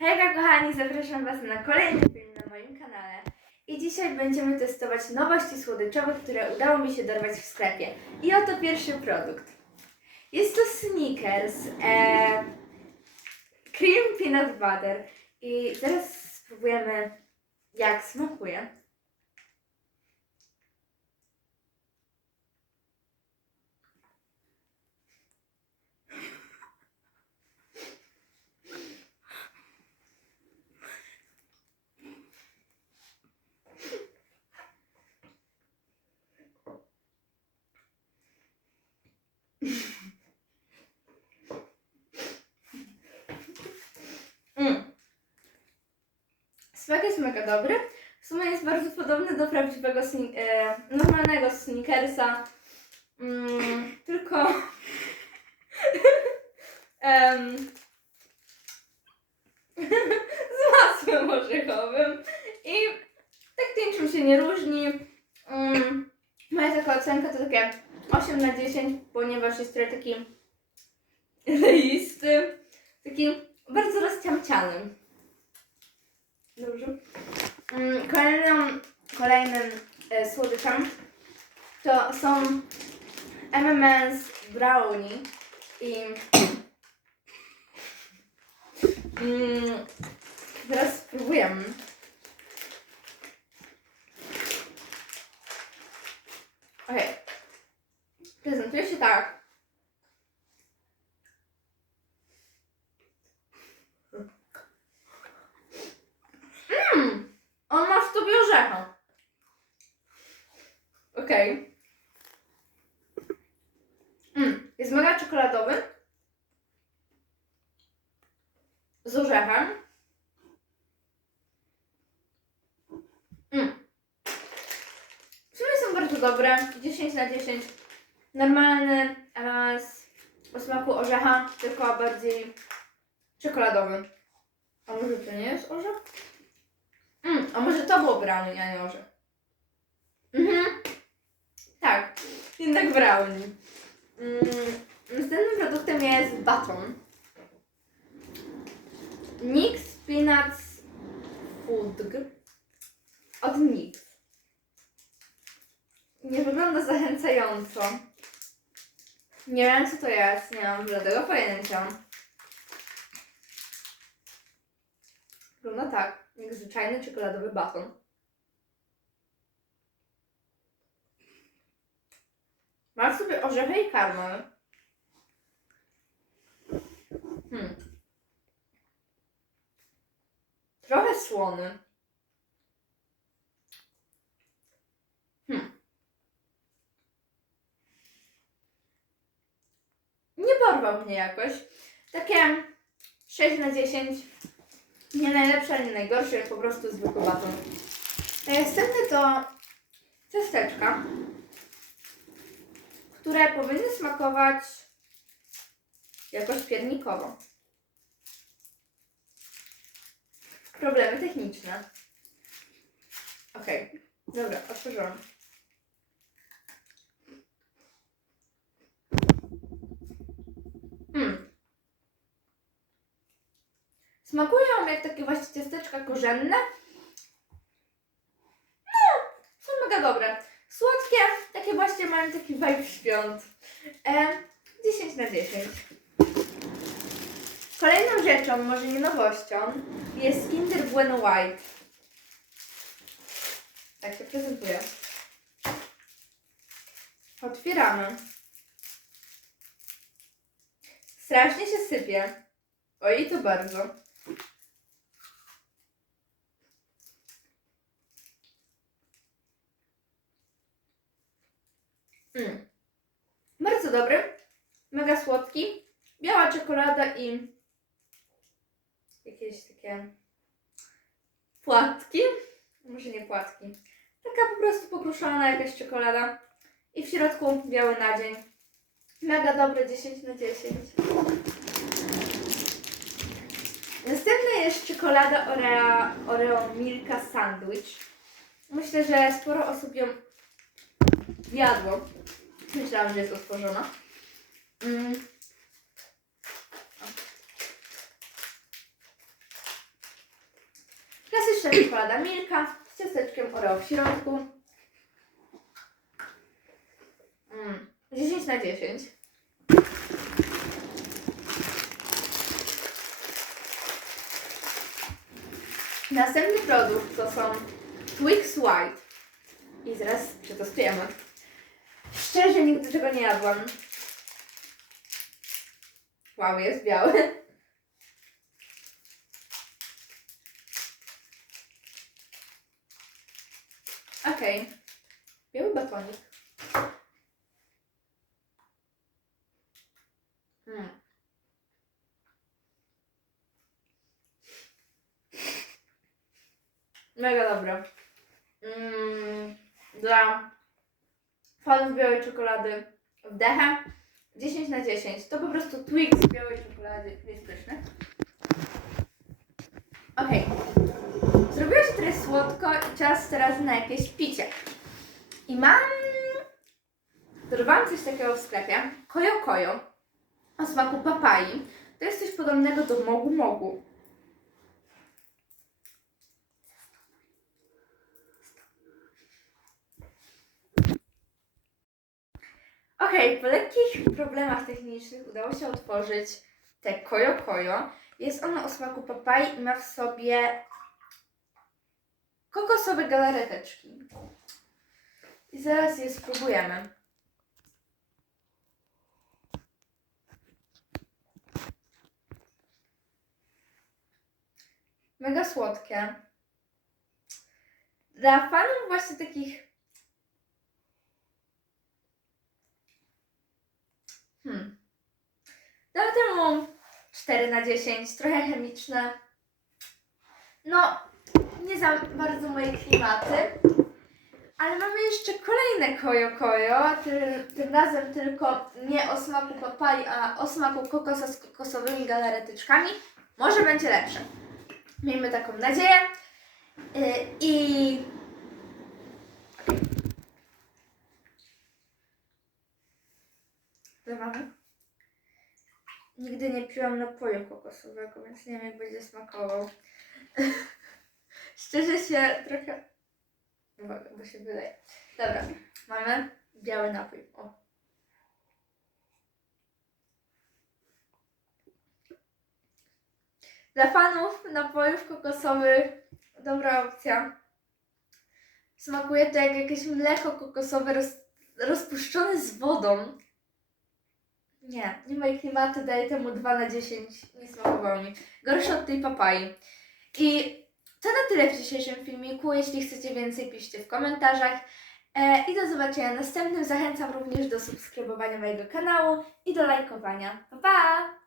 Hejka kochani, zapraszam Was na kolejny film na moim kanale. I dzisiaj będziemy testować nowości słodyczowe, które udało mi się dorwać w sklepie. I oto pierwszy produkt. Jest to Snickers e, Cream Peanut Butter. I zaraz spróbujemy jak smakuje. Smak jest mega dobry. W sumie jest bardzo podobny do prawdziwego sni- e, normalnego Snickersa. Mm, tylko em, z masłem orzechowym i tak niczym się nie różni. Mm, moja taka ocenka to takie 8 na 10, ponieważ jest trochę taki leisty, taki bardzo rozciamciany. Dobrze. Mm, Kolejnym, kolejnym e, słodyczem to są M&M's Brownie i mm, teraz spróbujemy. Okej. Prezentuje się tak. Mmm! On ma w sobie orzecha. Okej. Mm, jest mega czekoladowy. Z orzechem. Mm. W sumie są bardzo dobre. 10 na 10. Normalny ananas o smaku orzecha, tylko bardziej czekoladowy. A może to nie jest orzech? Mm, a może to było brownie, a nie orzech? Mhm. Tak, jednak brownie. Mm, następnym produktem jest baton. Nix Peanuts Food od Nix. Nie wygląda zachęcająco. Nie wiem co to jest, nie mam żadnego pojęcia. Wygląda tak, jak zwyczajny czekoladowy baton. Ma w sobie orzechy i karmel. Hmm. Trochę słony. Hmm. Nie porwał mnie jakoś. Takie 6 na 10. Nie najlepsze, ani najgorsze, po prostu zwykły baton. E, Następny to ciasteczka, które powinny smakować jakoś piernikowo. Problemy techniczne. Okej, dobra, otworzyłam. Mm. Smakują jak takie właśnie ciasteczka korzenne. No, są mega dobre. Słodkie, takie właśnie mają taki vibe świąt. E, 10 na 10. Kolejną rzeczą, może nie nowością, jest Kinder Bueno White. Tak się prezentuje. Otwieramy. Strasznie się sypie. Oj, to bardzo. Mm. Bardzo dobry. Mega słodki. Biała czekolada i jakieś takie płatki. Może nie płatki. Taka po prostu pokruszona jakaś czekolada. I w środku biały nadzień. Mega dobre 10 na 10. Następna jest czekolada Oreo, Oreo Milka Sandwich. Myślę, że sporo osób ją jadło. Myślałam, że jest otworzona. Mm. Pyszna czekolada Milka z ciasteczkiem Oreo w środku. Mm. 10 na 10. Następny produkt to są Twix White. I zaraz przetestujemy. Szczerze nigdy tego nie jadłam. Wow, jest biały. Okej. Biały batonik. Mm. Mega dobre. Mm, dla fanów białej czekolady wdechę 10 na 10. To po prostu Twix z białej czekolady. Jest pyszny. Okej. Zrobiło się teraz słodko i czas teraz na jakieś picie. I mam... Dorwałam coś takiego w sklepie. Kojo Kojo. O smaku papai. To jest coś podobnego do mogu mogu. Okej, po lekkich problemach technicznych udało się otworzyć te Kojo Kojo. Jest ono o smaku papai i ma w sobie kokosowe galareteczki. I zaraz je spróbujemy. Mega słodkie. Dla fanów właśnie takich Hmm. Dam temu 4 na 10, trochę chemiczne. No, nie za bardzo moje klimaty. Ale mamy jeszcze kolejne kojo kojo, tym, razem tylko nie o smaku papai, a o smaku kokosa z kokosowymi galaretyczkami. Może będzie lepsze. Miejmy taką nadzieję. Yy, I Co mamy? Nigdy nie piłam napoju kokosowego, więc nie wiem jak będzie smakował. Szczerze się trochę... Uwaga, bo się wydaje. Dobra, mamy biały napój. O. Dla fanów napojów kokosowych dobra opcja. Smakuje to jak jakieś mleko kokosowe roz, rozpuszczone z wodą. Nie, nie moje klimaty, daję temu 2 na 10. Nie smakowało mi. Gorsze od tej papai. I to na tyle w dzisiejszym filmiku. Jeśli chcecie więcej, piszcie w komentarzach. E, I do zobaczenia następnym. Zachęcam również do subskrybowania mojego kanału i do lajkowania. Pa! pa!